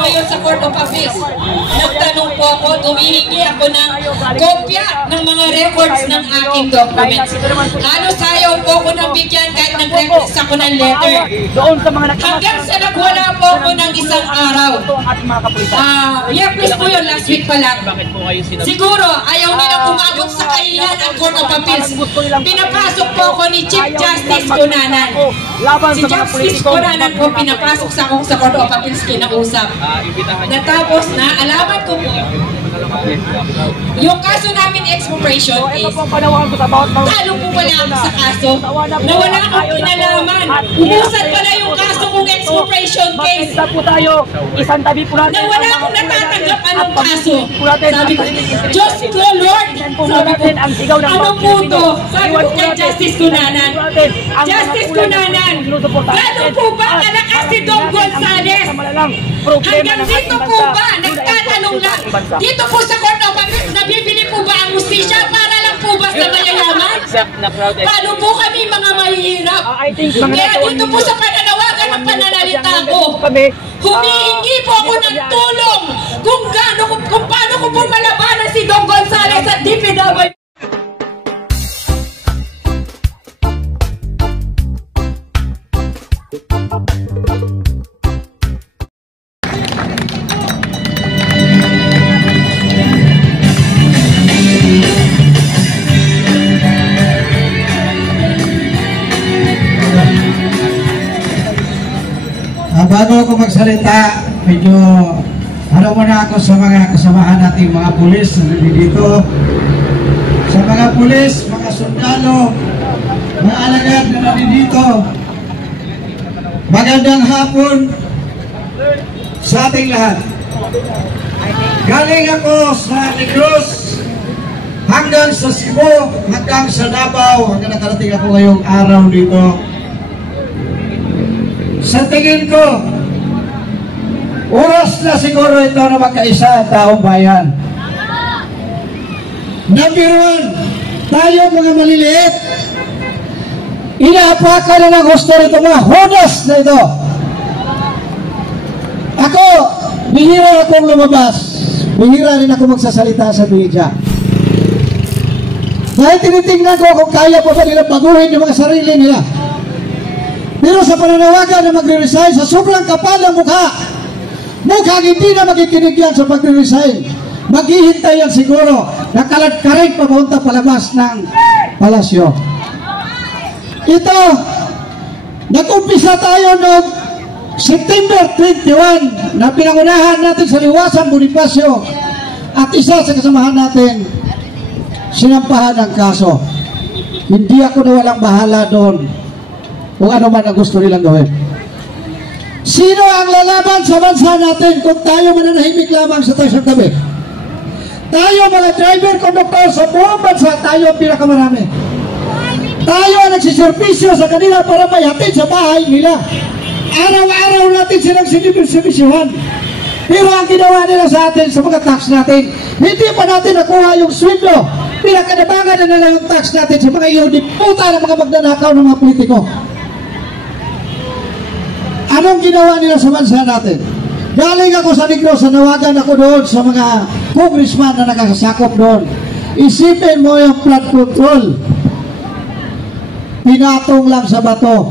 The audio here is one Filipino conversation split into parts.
ngayon sa Court of Appeals. Nagtanong po ako, humihingi ako ng kopya ng mga records ng aking documents. Halos ayaw po ako nang bigyan kahit nag-request ako ng letter. Hanggang sa nagwala po ako ng isang araw. Please po yun, last week pa lang. Siguro, ayaw nilang umabot sa kailan ang Court of Appeals. Pinapasok po ako ni Chief Justice Cunanan. Si Justice Cunanan po pinapasok sa akong sa Court of Appeals kinausap. Natapos na, alaman ko po. Yung kaso namin expropriation is, talo po pala ako sa kaso na wala akong kinalaman. Umusan pala yung kaso kong expropriation case na wala akong natatanggap anong kaso. Sabi ko, Diyos ko Lord, sabi ko, ano po to? Sabi ko kay Justice Cunanan, Justice Cunanan, gano'n po ba kalakas si Dong Gonzales? Hanggang dito po ba, nagtatanong lang, dito po sa Court of Appeals, nabibili po ba ang justisya para lang po ba sa mayayaman? Paano po kami mga mahihirap? Kaya dito po sa pananawagan ng pananalita ko, humihingi po ako ng tulong kung paano ko po malabanan si Dong Gonzales at DPW. Bago ako magsalita, medyo muna ako sa mga kasamahan nating mga pulis na dito. Sa mga pulis, mga sundalo, mga alagad na dito. Magandang hapon sa ating lahat. Galing ako sa Negros hanggang sa Cebu, hanggang sa Davao, hanggang nakarating ako ngayong araw dito. Sa tingin ko, oras na siguro ito na magkaisa ang taong bayan. Number one, tayo mga maliliit, inaapakan na ng gusto rito, mga hudas na ito. Ako, bihira akong lumabas, bihira rin ako magsasalita sa media. Dahil tinitingnan ko kung kaya pa ba nila baguhin yung mga sarili nila. Pero sa pananawagan na magre-resign sa sobrang kapal ng mukhang hindi na magkikinig yan sa pagre-resign. Maghihintay yan siguro na kalat-karit papunta palabas ng palasyo. Ito, nag-umpisa tayo noong September 21 na pinangunahan natin sa Liwasan Bonifacio at isa sa kasamahan natin sinampahan ng kaso. Hindi ako na walang bahala doon kung ano man ang gusto nilang gawin. Sino ang lalaban sa bansa natin kung tayo mananahimik lamang sa tayo tabi? Tayo mga driver, konduktor sa buong bansa, tayo ang pinakamarami. Tayo ang nagsiservisyo sa kanila para may hatid sa bahay nila. Araw-araw natin silang siniservisyohan. Pero ang ginawa nila sa atin, sa mga tax natin, hindi pa natin nakuha yung sweldo. Pinakanabangan na nila yung tax natin sa mga iudi puta ng mga magnanakaw ng mga politiko. Anong ginawa nila sa bansa natin? Galing ako sa Negros, nawagan ako doon sa mga congressman na nakakasakop doon. Isipin mo yung flood control. Pinatong lang sa bato.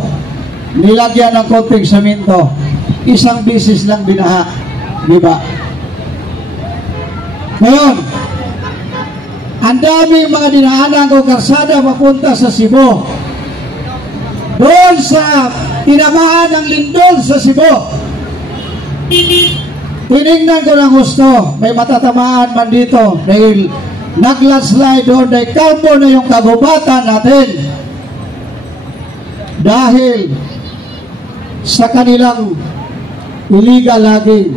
Nilagyan ng konting saminto. Isang bisis lang binaha. Diba? Ngayon, ang daming mga dinaanan ko karsada mapunta sa Cebu. Doon sa tinamaan ng lindol sa Cebu. Tinignan ko ng gusto, may matatamaan man dito dahil naglandslide doon, dahil kalbo na yung kagubatan natin dahil sa kanilang illegal logging.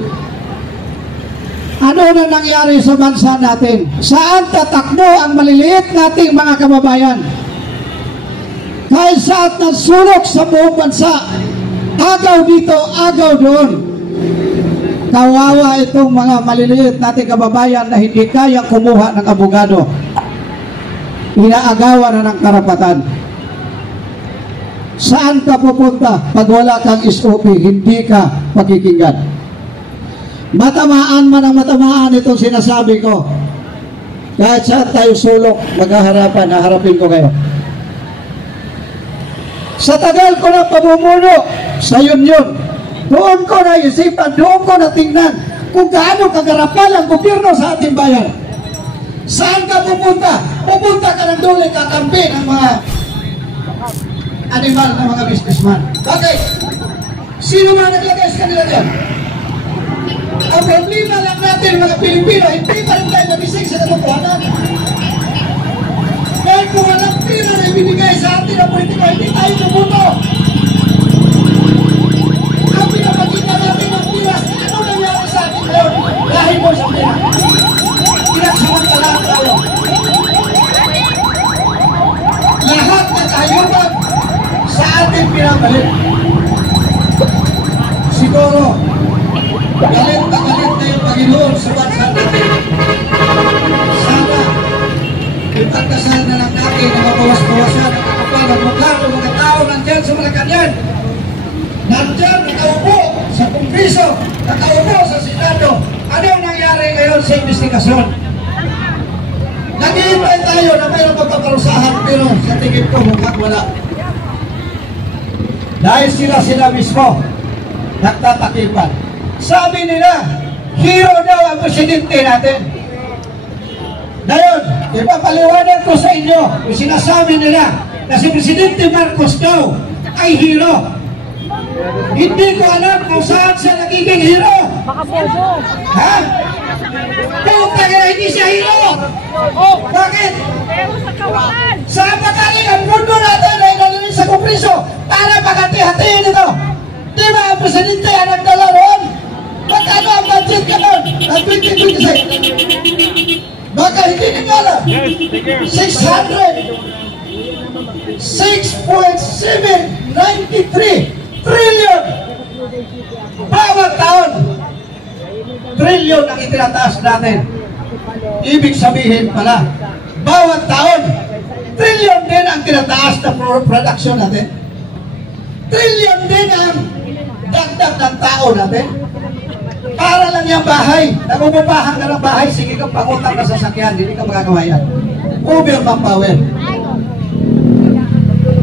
Ano na nangyari sa bansa natin? Saan tatakbo ang maliliit nating mga kababayan? Kahit saan nagsulok sa buong bansa, agaw dito, agaw doon. Kawawa itong mga maliliit nating kababayan na hindi kaya kumuha ng abogado. Inaagawan na ng karapatan. Saan ka pupunta pag wala kang SOP, hindi ka pakikinggan? Matamaan man ang matamaan itong sinasabi ko. Kahit saan tayo sulok, maghaharapan, haharapin ko kayo. Sa tagal ko ng pamumuno sa Union, doon ko naisipan, doon ko natingnan kung gaano kagarapal ang gobyerno sa ating bayan. Saan ka pupunta? Pupunta ka ng doon, kakampi ng mga animal na mga businessman. Bakit? Sino man naglagay sa kanila dyan? Ang problema lang natin mga Pilipino, hindi pa rin tayo magising sa katotohanan. Dahil kung walang pira na ibinigay sa atin ang politika, hindi tayo tumuto. Ang pinapagita natin ang pira, ano nangyari sa atin ngayon? Dahil mo sa pira. Pinagsamantalaan tayo. Lahat na kahayupan sa ating pinabalik. Siguro, galit na yung Panginoon sa bansa natin. Sana, ipagkasal na lang natin na mabawas-bawasan ang kakapal ng mukha ng mga tao nandyan sa Malacanang. Nandyan, nakaupo sa Kongreso, nakaupo sa Senado. Ano ang nangyari ngayon sa investigasyon? Nag-iintay tayo na mayroong pagpaparusahan, pero sa tingin ko mukhang wala. Dahil sila mismo nagtatakipan. Sabi nila, hero daw ang presidente natin. Ngayon, ipapaliwanag ko sa inyo, yung sinasabi nila na si Presidente Marcos daw ay hero. Hindi ko alam kung saan siya nagiging hero. Ha? Puta ka, hindi siya hero. Bakit? Saan pa galing ang mundo natin ay nalinig sa Kongreso para pagati-hatiin ito? Di ba ang presidente ang nagdala roon? Magkano ang budget ka nun? Ang 2026? Baka hindi ninyo alam. 6.793 trillion bawat taon. Trillion ang itinataas natin. Ibig sabihin pala, bawat taon, trillion din ang tinataas na production natin. Trillion din ang dagdag ng tao natin. Para lang yung bahay. Nagububahan ka ng bahay, sige kang pangutang ka sa sasakyan, hindi ka magagawa yan. Uber manpower.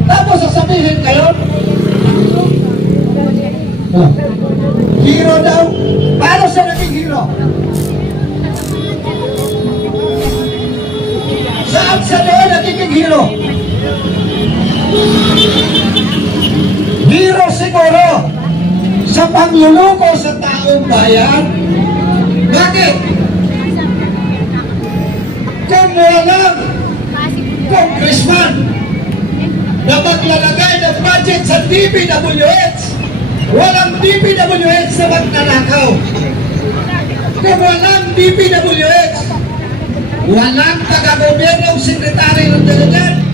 Tapos sasabihin kayo, hero daw. Paano siya naging hero? Saan siya doon naging hero? Hero siguro sa pagluluko sa taong bayan. Bakit? Kung walang congressman na maglalagay ng budget sa DPWH, walang DPWH na magnanakaw. Kung walang DPWH, walang taga-gobernong sekretary ng dalagan,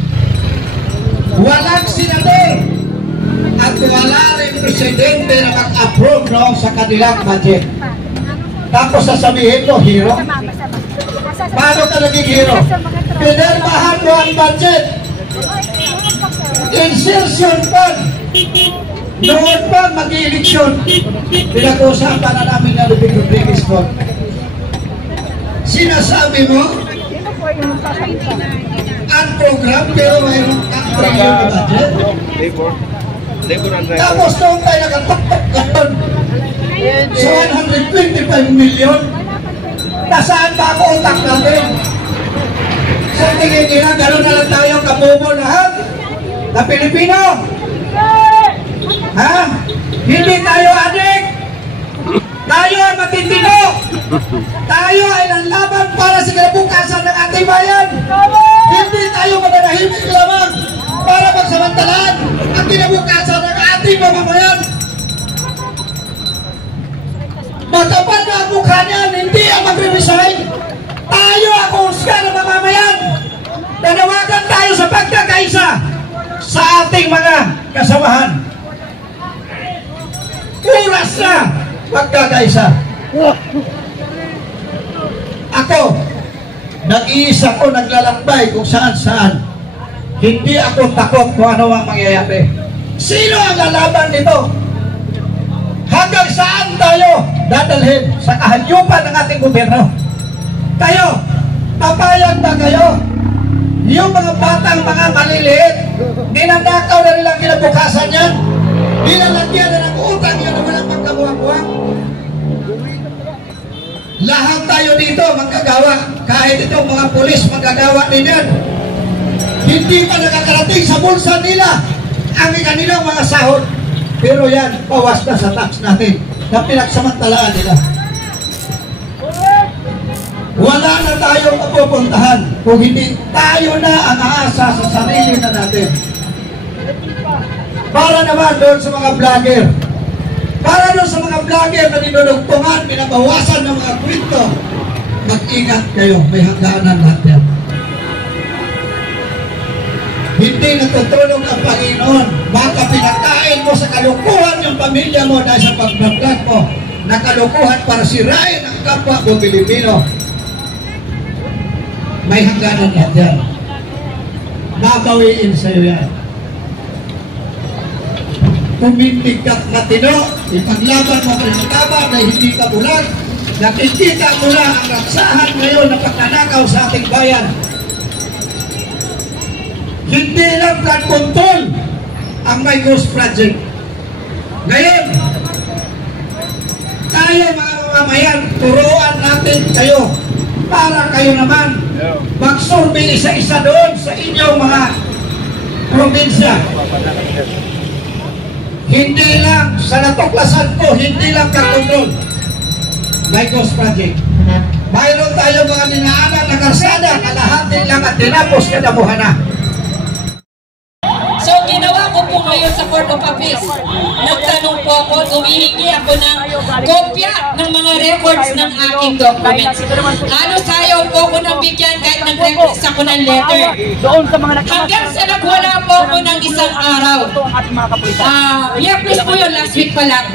walang senador, at wala rin presidente na mag-approve sa kanilang budget. Tapos sasabihin mo, hero? Paano ka naging hero? Pinirmahan mo ang budget. Insertion fund. Noon pa mag-eleksyon, pinag-usapan na namin na Lubig Rodriguez po. Sinasabi mo, ang program, pero mayroon ang trillion na budget. Tapos noong tayo nakataktak sa 125 million, nasaan ba ako utak natin? Sa tingin nila, gano'n na lang tayo kabobo lahat na Pilipino. Ha? Hindi tayo adik. Tayo ay matitino. Tayo ay nanlaban para sa kinabukasan ng ating bayan. Hindi tayo mananahimik lamang para magsamantalaan ang kinabukasan ng ating mamamayan. Matapad na ang mukha niyan, hindi ang mag-resign. Tayo ang husga ng mamamayan. Nanawagan tayo sa pagkakaisa sa ating mga kasamahan. Oras na pagkakaisa. Ako, nag-iisa ko naglalakbay kung saan-saan. Hindi ako takot kung ano ang mangyayari. Sino ang lalaban nito? Hanggang saan tayo dadalhin sa kahanyupan ng ating gobyerno. Kayo, papayag ba kayo? Yung mga batang mga maliliit, ninanakaw na nilang kinabukasan yan, nilalagyan na ng utang yan na walang pagkabuang-buang. Lahat tayo dito magkagawa, kahit itong mga pulis magkagawa din yan. Hindi pa nakakarating sa bulsa nila ang kanilang mga sahod. Pero yan, bawas na sa tax natin na pinagsamantalaan nila. Wala na tayong mapupuntahan kung hindi tayo na ang aasa sa sarili na natin. Para naman doon sa mga vlogger, para doon sa mga vlogger na dinulugtungan, pinabawasan ng mga kwento, mag-ingat kayo, may hangganan lahat yan. Hindi natutulog ang Panginoon. Baka pinakain mo sa kalukuhan yung pamilya mo dahil sa pag-vlog mo, na kalukuhan para sirain ang kapwa mo Pilipino. May hangganan lahat yan. Babawiin sa'yo yan. Kumindig ka matino, ipaglaban mo ang tama na hindi ka bulag, nakikita mo na ang raksahan ngayon na pagkanakaw sa ating bayan. Hindi lang flood control ang may ghost project. Ngayon, tayo mga mamamayan, turuan natin kayo para kayo naman mag-survey isa-isa doon sa inyong mga probinsya. Hindi lang sa natuklasan ko, hindi lang kakontrol. May ghost project. Mayroon tayo mga dinaanan na karsada, kalahati lang at tinapos kadabuhan na. So, ginawa ko po ngayon sa Court of Appeals. Nagtanong po ako, humihingi ako ng kopya ng mga records ng aking documents. Halos ayaw po ako nang bigyan kahit nag-request ako ng letter. Hanggang sa nagwala po ako ng isang araw. Miyerkules po yun, last week pa lang.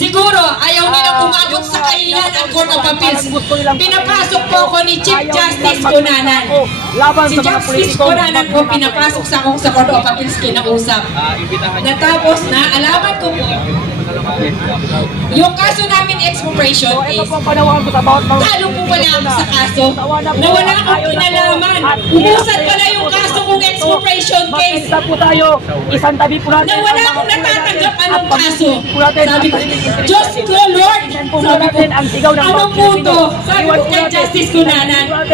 Siguro, ayaw nilang umabot sa kailan ang Court of Appeals. Pinapasok po ako ni Chief Justice Cunanan. Si Justice Cunanan po pinapasok sa akong sa Court of Appeals kinausap. Natapos na, alaman ko po, yung kaso namin expropriation case, talo po pala ako sa kaso na wala akong kinalaman. Umusad pala yung kaso kong expropriation case na wala akong natatanggap anong kaso. Sabi ko, Diyos ko Lord, sabi ko, ano po to? Sabi ko kay Justice Cunanan,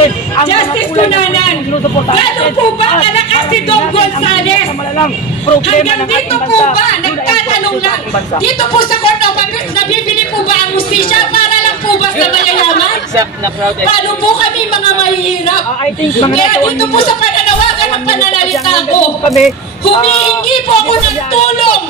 Justice Cunanan, gano'n po ba kalakas si Dong Gonzales? Hanggang dito po ba, nagtatanong lang, dito po sa Court of Appeals, nabibili po ba ang justisya para lang po ba sa mayayaman? Paano po kami mga mahihirap? Kaya dito po sa pananawagan ng pananalita ko, humihingi po ako ng tulong